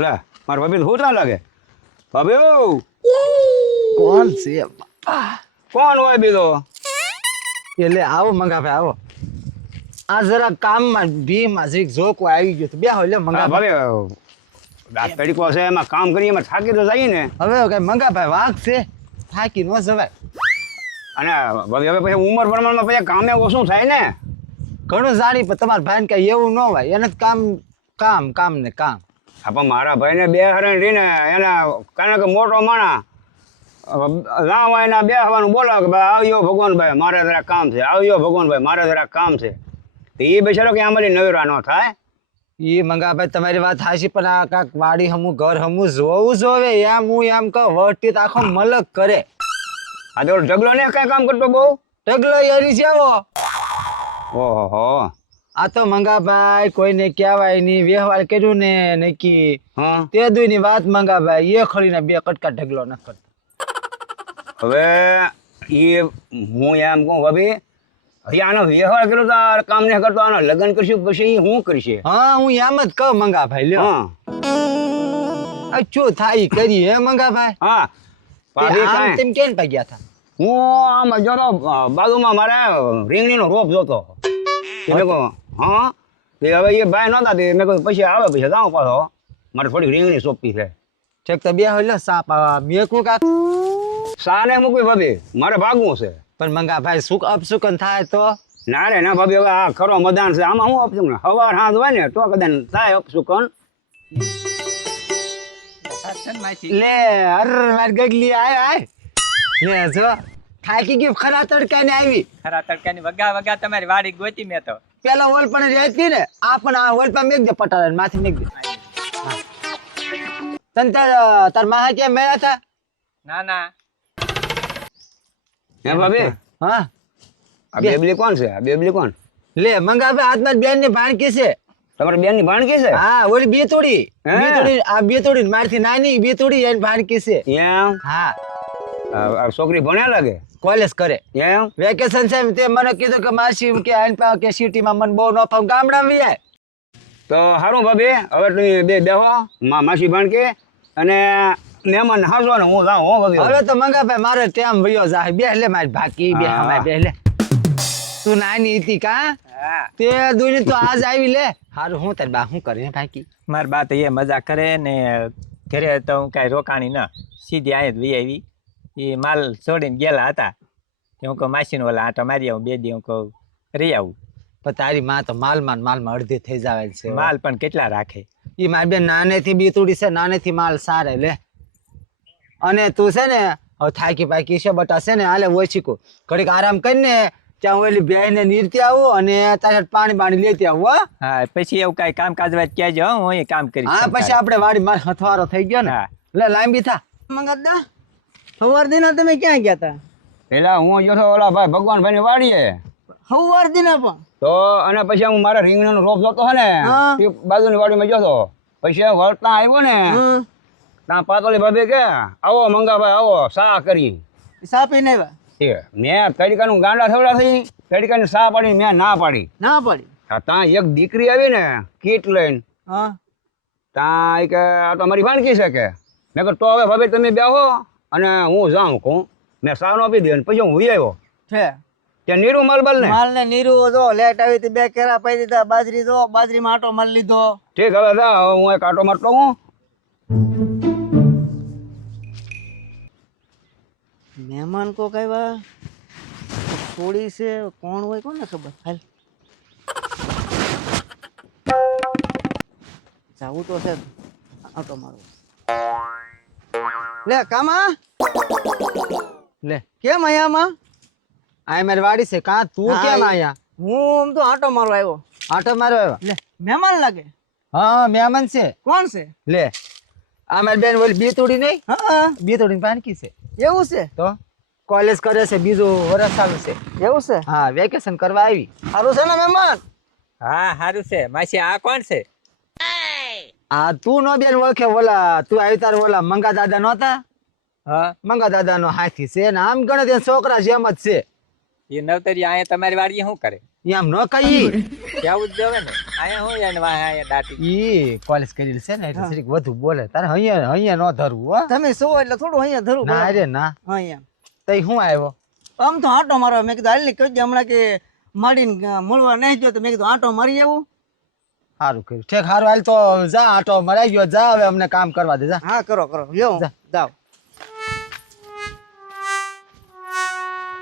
લે મારા ભાભી તો હોતા લાગે ભાભી કોણ છે કોણ હોય બીજો એટલે આવો મંગાભાઈ આવો આ જરા કામમાં ભીમાં જરીક જોકો આવી ગયો બે હોય લે મંગાભાઈ ભાભી આ તડીકો છે એમાં કામ કરીએ એમાં થાકી તો જઈએ ને હવે કઈ મંગાભાઈ વાઘ છે થાકી ન જવાય અને ભાભી હવે પછી ઉંમર પ્રમાણમાં પછી કામે ઓછું થાય ને ઘણું જાણી પણ તમારા ભાઈને કઈ એવું ન હોય એને જ કામ કામ કામ ને કામ હા પણ મારા ભાઈને બે હરણ રહીને એના કારણ કે મોટો માણા રામ એના બે હવાનું બોલાવે કે ભાઈ આવ્યો ભગવાનભાઈ મારે જરા કામ છે આવ્યો ભગવાનભાઈ મારે જરા કામ છે તો એ બેચારો કે આમાંથી નવેરા ન થાય એ મંગાભાઈ તમારી વાત હાશી પણ આ કાંક વાડી હમું ઘર હમું જોવું જોવે એમ હું એમ કહું વટી આખો મલક કરે આ તો ઢગલો ને કઈ કામ કરતો બહુ ઢગલો એની છે ઓહો આ તો મંગાભાઈ કોઈને કહેવાય નહીં વ્યવહાર કર્યું ને નક્કી હા તે દુની વાત મંગાભાઈ એ ખડીને બે કટકા ઢગલો ન કરતો હવે એ હું એમ કહું ભાભી હજી આનો વ્યવહાર કર્યો તો આ કામ ને કરતો આનો લગ્ન કરશું પછી હું કરશે હા હું એમ જ કહું મંગાભાઈ લ્યો હા આ શું થાય કરી હે મંગાભાઈ હા ભાભી આમ કાંઈ તેમ કેમ ગયા હતા હું આમ જોતો બાજુમાં મારે રીંગણીનો રોપ જોતો મેં કહું હા તે હવે એ ભાઈ નહોતા તે મેં કહ્યું પછી આવે પછી જાઉં પાછો મારે થોડી રીંગણી સોંપી છે ઠેક તો બે હોય સાપ મેકું કાક સાને મૂકવી ભાભી મારે ભાગવું છે પણ મંગાભાઈ સુખ અપસુકન થાય તો ના રે ના ભાભી હવે આ ખરો મદાન છે આમાં હું અપસુકન હવાર હાથ હોય ને તો કદાચ થાય અપસુકન લે અર માર ગગલી આય લે જો થાકી ગઈ ખરા તડકા ને આવી ખરા તડકાની વગા વગા તમારી વાડી ગોતી મેં તો પેલા ઓલ પણ રહેતી ને આ પણ આ ઓલ પર મેક દે પટાડા માથે મેક દે તન તાર માહા કે મેળા હતા ના ના હે ભાભી હા આ બેબલી કોણ છે આ બેબલી કોણ લે મંગાભાઈ હાથમાં બેન ની ભાણકી છે તમારી બેન ની ભાણકી છે હા ઓલી બે તોડી હે? બે તોડી આ બે તોડી મારથી નાની બે તોડી એની ભાણકી છે એમ હા આ છોકરી ભણ્યા લાગે કોલેજ કરે એમ વેકેશન છે તે મને કીધું કે માસી કે આઈન પા કે સિટીમાં મને બહુ ન ફાવ ગામડામાં વી આય તો સારું ભાભી હવે તમે બે બેહો માસી ભાણકી અને મહેમાન હાસો ને હું જાઉં હો ભાભી હવે તો મંગાભાઈ મારે ટેમ વયો જાય બે લે મારી બાકી બે હા. હમાય બે લે તું નાની હતી કા હા તે દુની તો આજ આવી લે હારું હું તાર બા હું કરે બાકી મારી બા તો એ મજા કરે ને ઘરે તો હું કાંઈ રોકાણી ના સીધી અહીંયા જ વી આવી એ માલ છોડીને ગયેલા હતા તે હું કહું માસીને ઓલા આટા મારી આવું બે દી હું કહું રહી આવું પણ તારી માં તો માલમાં અડધી થઈ જાવે છે માલ પણ કેટલા રાખે ઈ મારી બેન નાનેથી બીતુડી છે નાનેથી માલ સારે લે અને તું છે ને હવે થાકી પાકી છે બટા છે ને હાલે ઓછી કો ઘડીક આરામ કરીને ત્યાં ઓલી બેન ને નીરતી આવું અને તારે પાણી લેતી આવું હો હા પછી એવું કાંઈ કામકાજ વાત કહેજો હું અહીં કામ કરીશ હા પછી આપણે વાડી માર હથવારો થઈ ગયો ને હા. લે લાંબી થા મંગાદા હવાર દિના તમે ક્યાં ગયા તા પેલા હું જોતો ઓલા ભાઈ ભગવાનભાઈ ની વાડીએ હવાર દિના પણ તો અને પછી હું મારા રીંગણાનો રોપ જોતો હે ને હા. એ બાજુની વાડીમાં જોતો પછી વળતા આવ્યો ને ત્યાં પાતળી ભાભી કે આવો મંગાભાઈ આવો સા કરી સા પીને આવ્યા મેં તડીકાનું ગાંડા થવડા થઈ તડીકાની સા પાડી મેં ના પાડી ના પડી ત્યાં એક દીકરી આવી ને કીટ લઈને હા ત્યાં એ કે આ તો અમારી ભાણકી છે કે મેં કહ્યું તો હવે ભાભી તમે બેહો અને હું જાઉં કહું મેં સા નો આપી દે પછી હું વી આવ્યો છે ત્યાં નીરું માલબલ ને માલ ને નીરુ જો લેટ આવી હતી બે કેરા પાઈ દીધા બાજરી જો બાજરીમાં આટો મારી લીધો ઠીક હવે જા હવે હું એક આટો મારતો હું મહેમાન કો કહેવા થોડી છે કોણ હોય કોને ખબર હાલ જાવું તો છે આટો મારવો લે કામા લે કેમ આયામાં આ મારી વાડી છે કા તું કેમ આયા હું આમ તો આટો મારવા આવ્યો આટો મારવા આવ્યો લે મહેમાન લાગે હા મહેમાન છે કોણ છે લે આ મારી બેન ઓલી બીતોડી નહીં હા બીતોડી પાનકી છે એવું છે તો કોલેજ કરે છે બીજું વર્ષ ચાલુ છે એવું છે હા વેકેશન કરવા આવી સારું છે ને મહેમાન હા સારું છે માસી આ કોણ છે આ તું નો બેન ઓળખે ઓલા તું આવી તાર ઓલા મંગા દાદા નહોતા હા મંગા દાદા નો હાથી છે ને આમ ગણે તે છોકરા જેમ જ છે એ નવતરી અહીંયા તમારી વાડીએ શું કરે એમ ન કહી કેવું જ જોવે ને અહીંયા હું એને વાહ અહીંયા દાટી ઈ કોલેજ કરી છે ને એટલે જરીક વધુ બોલે તારે અહીંયા ન ધરવું હો તમે શું એટલે થોડું અહીંયા ધરું ના રે ના અહીંયા તઈ હું આવ્યો આમ તો આંટો મારવા મેં કીધું હાલ ની કહી દે હમણાં કે માડીને મળવા નહીં જો તો મેં કીધું આંટો મારી આવું સારું કર્યું ઠેક સારું હાલ તો જા આટો મરાઈ ગયો જા હવે અમને કામ કરવા દે જા હા કરો લ્યો જાઓ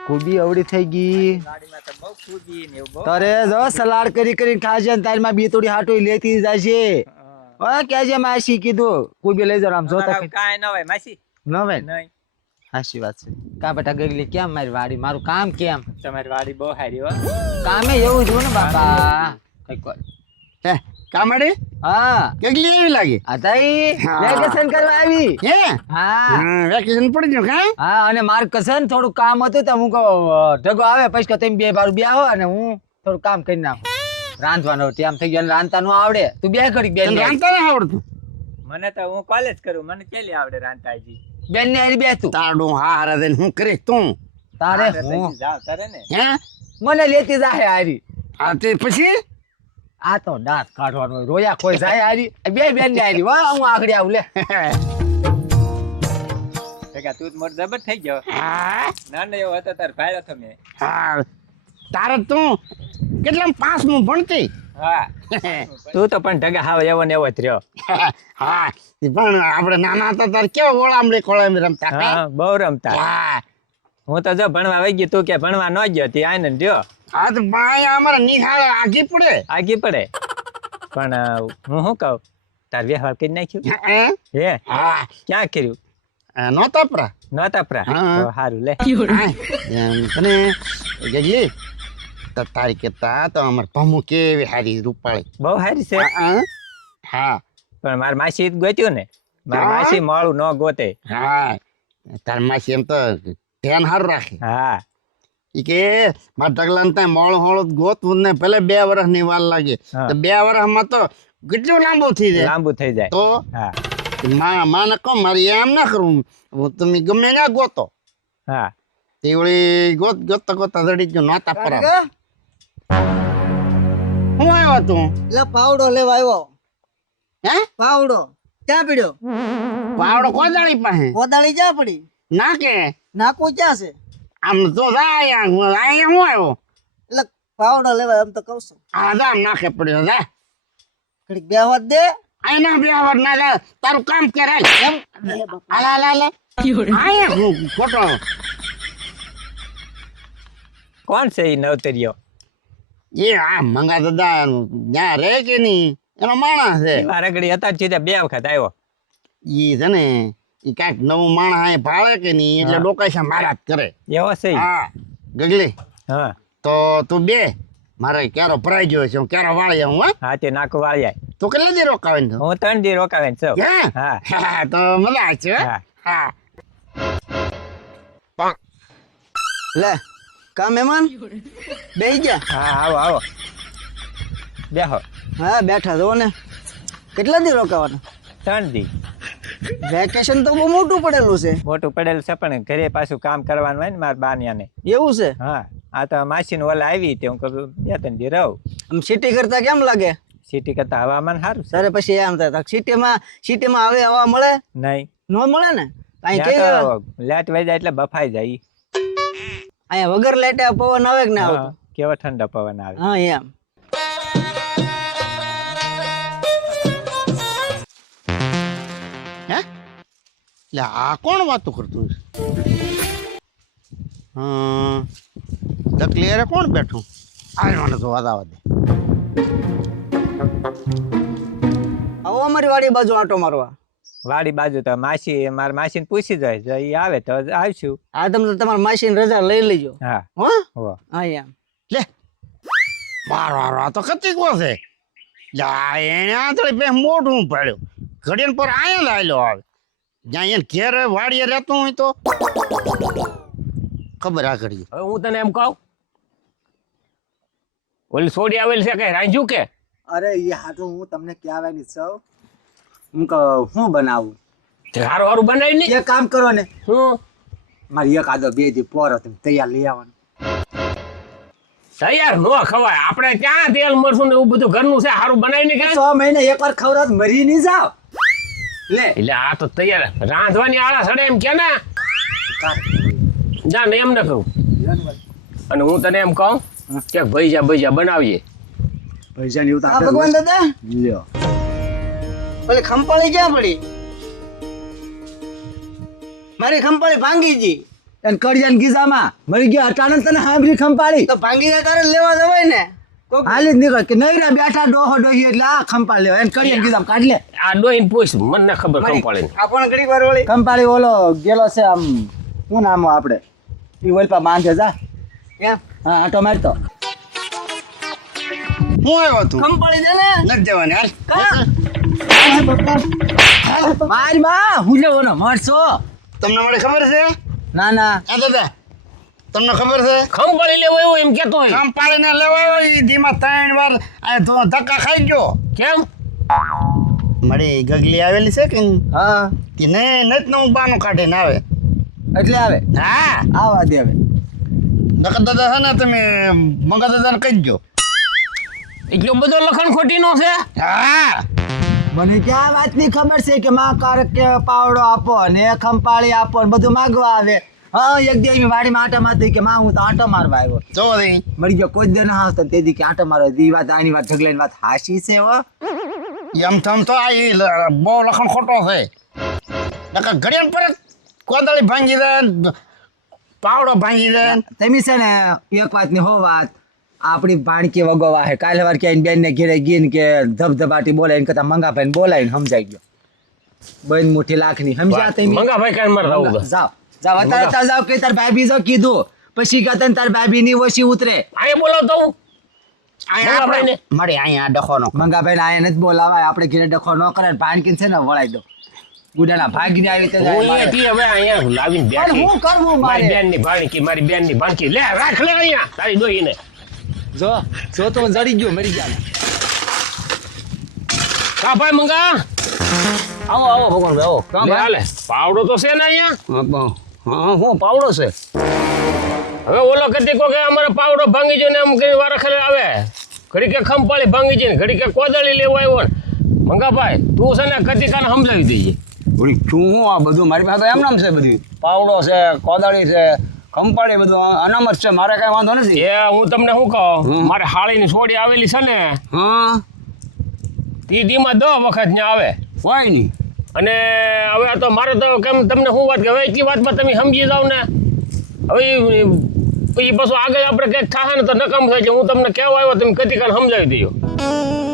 કુબી અવળી થઈ ગઈ ગાડીમાં તો બહુ કૂદી ને એવું બહુ તારે જો સલાડ કરી ખાજે ને તારી માં બી થોડી હાટોઈ લેતી જાય છે હા કેજે માસી કીધું કુબી લઈ જાવ આમ જોતા કાંઈ ન હોય માસી ન ભાઈ નહીં હાચી વાત છે કા બેટા ગગલી કેમ મારી વાડી મારું કામ કેમ તમારી વાડી બહુ સારી હો કામે એવું જ હોય ને બાપા કઈ કોઈ હે કામડી હા કેટલી એવી લાગી આ તઈ વેકેશન કરવા આવી હે હા વેકેશન પડી ગયું કા હા અને માર કસન થોડું કામ હતું તો હું કહું ઢગો આવે પછી કે તમે બે બાર બેહો અને હું થોડું કામ કરી નાખું રાંધવાનું ટાઈમ થઈ ગયો રાંધતા નું આવડે તું બે ઘડી બેન તને રાંધતા ન આવડતું મને તો હું કોલેજ કરું મને કેલી આવડે રાંધતાજી બેન ને હારી બે તું તારડું હારા દઈને હું કરીશ તું તારે હું જાવ તારે ને હે મને લેતી જાય હારી આ તે પછી આ તો દાંત કાઢવાનો હોય. રોયા કોઈ જાય હારી બે બેન ને હારી વાહ હું આગળ આવું લે ભેગા તું મોટ જબર થઈ ગયો હા નાનો એવો હતો તાર ભાડ્યો તો મેં હા તારે તું કેટલા પાંચમું ભણતી હા તું તો પણ ઢગા હાવ એવો ને એવો જ રહ્યો હા પણ આપણે નાના હતા તારે કેવો ગોળામડી રમતા હે? હા બહુ રમતા હા હું તો જો ભણવા વહી ગયો તું કે ભણવા ન ગયો તી આને રહ્યો હા તો ભાઈ અમારે નિહાળ આગી પડે આગી પડે પણ હું શું કહું તાર વ્યવહાર કરી નાખ્યું હે? હે હા ક્યાં કર્યું નહોતા પરા નહોતા પ્રા હા. તો સારું લે તને ગગલી તો તારી કેતા તો અમારે ભમુ કેવી હારી રૂપાળી બહુ સારી છે હા પણ મારી માસી ગોત્યું ને મારી હા? માસી મોડું ન ગોતે હા તાર માસી એમ તો ધ્યાન સારું રાખે હા ઈ કે મારા ઢગલાને ત્યાં મોળું હોળું ગોતવું ને ભલે 2 વર્ષની વાર લાગે હા. તો 2 વર્ષમાં તો કેટલું લાંબુ થઈ જાય લાંબુ થઈ જાય તો હા માં કહો મારી એમ ના કરું તમે ગમે ના ગોતો હા તે વળી ગોતતા જડી ગયો નહોતા પરા હું આવ્યો તું એટલે પાવડો લેવા આવ્યો હે પાવડો ક્યાં પડ્યો પાવડો કોદાળી પાસે કોદાળી ક્યાં પડી ના કે નાકું ક્યાં છે આમ તો જાય હું આવ્યો એટલે પાવડો લેવા એમ તો કહું છું આ જા આમ નાખે પડ્યો જા ઘડીક બે વાત દે આય ના બે વાર ના જા તારું કામ કરાય એમ આલા આયા હું ખોટો કોણ છે એ નવતરીયો એ આ મંગા દાદા ત્યાં રહે કે નહીં એનો માણસ છે મારા ઘડી હતા જ સીધા 2 વખત આવ્યો ઈ છે ને ઈ કાંઈક નવું માણસ અહીં ભાળે કે નહીં એટલે હા. ડોકાશા મારા જ કરે એવો છે ઈ? હા ગગલી હા તો તું બે મારે ક્યારો ભરાઈ ગયો છે હું ક્યારો વાળી આવું હા હા તે નાકું વાળી જાય તું કેટલા દી રોકાવે ને તું હું 3 દી રોકાવે ને છું હે? હા હા તો મજા આવશે હો? હા હા લે કા મહેમાન બેહી ગયા હા આવો આવો બેહો હા બેઠા જો ને કેટલા દી રોકાવાના 3 દી વેકેશન તો બહુ મોટું પડેલું છે મોટું પડેલું છે પણ ઘરે પાછું કામ કરવાનું હોય ને મારા બાનિયાને એવું છે હા આ તો માસીને ઓલા આવી તે હું કહું 2-3 દી રહું આમ સિટી કરતા કેમ લાગે સિટી કરતા હવામાન સારું છે તારે પછી એમ થાય સિટીમાં હવે હવા મળે નહીં ન મળે ને અહીં કે ત્યાં તો લાઈટ વહી જાય એટલે બફાઈ જાય ઈ. અહીંયા વગર લાઈટે પવન આવે કે ના હા, આવતો કેવો ઠંડો પવન આવે હા એમ હે લે આ કોણ વાતો કરતું છે દકલી અરે કોણ બેઠું આ મને તો વાદાવા દે આવો અમારી વાડી બાજુ આંટો મારવા વાડી બાજુ તો માસી મારા માસીને પૂછી જાય જો ઈ આવે તો આવશું આ તમે તમારા માસીની રજા લઈ લેજો હા હો હો હા એમ લે મારો આ તો કતીકો છે લા એને આંતળી બે મોઢું પાડ્યું ઘડીને પર આયા લાયલો આવે જ્યાં એને ઘેર વાડીએ રહેતું હોય તો ખબર આ ઘડી હવે હું તને એમ કહું ઓલી સોડી આવેલી છે કઈ રાંધ્યું કે અરે એ હાટું હું તમને કહેવાની છું હું કહું હું બનાવું હારું હારું બનાવી નહીં એક કામ કરો ને શું મારી એક આદો 2 દી પોર તમે તૈયાર લઈ આવવાનું તૈયાર નો ખવાય આપણે ક્યાં તેલ મરશું ને એવું બધું ઘરનું છે સારું બનાવીને ખાય 6 મહિને એકવાર ખવડાવ મરી નહીં જાવ લે એટલે આ તો તૈયાર રાંધવાની આળા સડે એમ કે ને જા ને એમ ન કહું અને હું તને એમ કહું કે ભૈજા બનાવીએ પૈસાની એવું તો આ આપણે ભગવાન દાદા લ્યો પેલી ખંપાળી ક્યાં પડી મારી ખંપાળી ભાંગી ગઈ અને કડિયાન ગીઝામાં મરી ગયો અટાણે તને હાંભરી ખંપાળી તો ભાંગી જાય તારે લેવા જવાય ને કોક હાલી જ નીકળ કે નહીં રે બેઠા ડોહો ડોહી એટલે આ ખંપાળ લેવા એને કડિયાન ગીઝામાં કાઢ લે આ ડોહીને પૂછ મને ના ખબર કમ પડે ને. આપણ ઘડીક વાર વળી ખંપાળી ઓલો ગેલો છે આમ શું નામ આપણે ઈ વલપા બાંધે જા ક્યાં હા આટો મારતો હું આવ્યો તું ખંપાળી દે ને નથી જવાની હાલ મારી માં હું લેવો ને મારશો તમને મને ખબર છે ના ના આ દાદા તમને ખબર છે ખંભાળી લેવો એવું એમ કેતો હોય ખંપાળી ને લેવાયો ઈ ધીમા 3 વાર આ તો ધક્કા ખાઈ ગયો કેમ મારી ગગલી આવેલી છે કે હા તેને નથી હું બાનું કાઢીને આવે એટલે આવે હા આવા દે હવે નકર દાદા છે ને તમે મંગા દાદાને કહી દો એટલો બધો લખણ ખોટી નો છે હા મને ક્યાં વાતની ખબર છે કે માં કારક કે પાવડો આપો ને ખંપાળી આપો ને બધું માગવા આવે હા એક દી મેં વાડીમાં આટા મારતી કે માં હું તો આટો મારવા આવ્યો જો દઈ મરી ગયો કોઈ દે ના આવતો તે દી કે આટો મારો દી વાત આની વાત ઢગલાની વાત હાસી છે હો એમ થમ તો આ ઈ બહુ લખણ ખોટો છે નકર ઘડિયાળ પર કોદાળી ભાંગી દે પાવડો ભાંગી દે તમે છે ને એક વાતની હો વાત આપણી ભાણકી વગોવા હે કાલે વાર ક્યાંય બેન ને ઘેરે ગીન કે ધબધબાટી બોલાય કરતા મંગાભાઈ બોલાય સમજાઈ ગયો બંધ મુઠ્ઠી લાખની સમજ્યા તમે મંગાભાઈ કાંઈ મારે રહું તો જાઓ જાઓ અત્યારે જાઓ કે તાર ભાભી જો કીધું પછી કહેતા તાર ભાભી ની ઓછી ઉતરે આએ બોલાવતો હું અહીંયા મંગાભાઈને? આપણે મારી અહીંયા ડખોનો મંગાભાઈ આયા નથી બોલાવાય આપણે ઘેરે ડખો ન કરે ભાણકી છે ને વળાઈ દો ગુડાના ભાગીને આવી રીતે હું જાય અહીંયાથી હવે અહીંયા લાવીને પણ બેઠી હું કરવું મારી મારે બેનની ભાણકી મારી બેનની ભાણકી લે રાખ લે અહીંયા તારી ડોહીને જો જો તો જડી ગયો મરી ગયા કા ભાઈ મંગા આવો આવો ભગવાનભાઈ આવો કાં લે ભાઈ હાલે પાવડો તો છે ને અહીંયા હા હું પાવડો છે હવે ઓલો કદી કો કે અમારે પાવડો ભાંગી જાય ને એમ કરી વારા ખેલે આવે ઘડી કે ખંપાળી ભાંગી જાય ને ઘડી કે કોદાળી લેવા આવ્યો ને મંગાભાઈ તું છે ને કદી કાને સમજાવી દેજે ઓલી શું હું આ બધું મારી પાસે એમ નામ છે બધી પાવડો છે કોદાળી છે ખંપાળી બધું અનામત છે મારે કાંઈ વાંધો નથી એ હું તમને શું કહું હમ. મારે હાળીની છોડી આવેલી છે ને હા તી દીમાં 10 વખત ને આવે કોઈ નહીં અને હવે આ તો મારે તો કેમ તમને શું વાત કે હવે એટલી વાતમાં તમે સમજી જાવ ને હવે પછી પાછું આગળ આપણે કંઈક થાય ને તો નકામ થાય છે હું તમને કહેવા આવ્યો તમે કદી કાને સમજાવી દેજો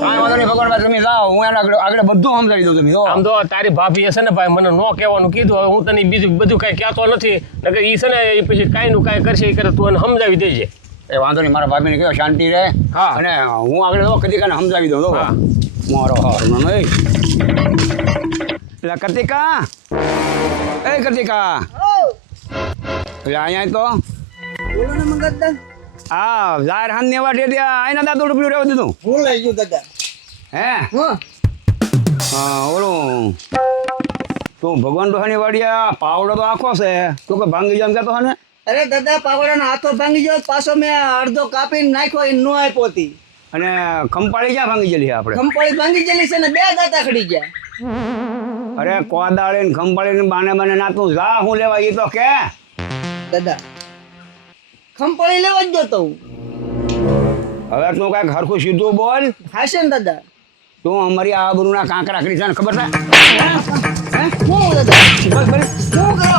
કાંઈ વાંધો નહીં ભગવાનભાઈ તમે જાઓ હું એના આગળ બધું સમજાવી દઉં તમે હો આમ તો તારી ભાભી હશે ને ભાઈ મને ન કહેવાનું કીધું હવે હું તને બીજું બધું કાંઈ કહેતો નથી નકર ઈ છે ને એ પછી કાંઈનું કાંઈ કરશે એ કરે તું એને સમજાવી દેજે એ વાંધો નહીં મારા ભાભીને કહો શાંતિ રહે હા. અને હું આગળ કદી કાને સમજાવી દઉં હા. મારો હા નહીં એટલે કતિકા એ કતિકા એટલે અહીંયા તો બોલો ને મંગા દાદા હા જાહેર હાથની અવાજ દે આઈના દાદુ ડૂબલું રહેવા દીધું હું લઈ ગયું દાદા હે હું હા ઓલું તું ભગવાન ડોહાની વાડિયા પાવડો તો આખો છે તું કે ભાંગી જામ કહેતો ને અરે દાદા પાવડાનો હાથો ભાંગી ગયો પાછો મેં અડધો કાપીને નાખ્યો એ નો આપ્યો હતી અને ખંપાળી ક્યાં ભાંગી ગયેલી છે આપણે ખંપાળી ભાંગી ગયેલી છે ને 2 દાંતા ખડી ગયા અરે કોદાળી ને ખંપાળી ને બાને બાને નાતું જા હું લેવા એ તો કે દાદા ખંપાળી લેવા જ ગયો તો હું હવે તું કાંઈક હરખું સીધું બોલ હાશે ને દાદા તું અમારી આબરૂના કાંકરા કરી છે ને ખબર છે હું દાદા હું કરો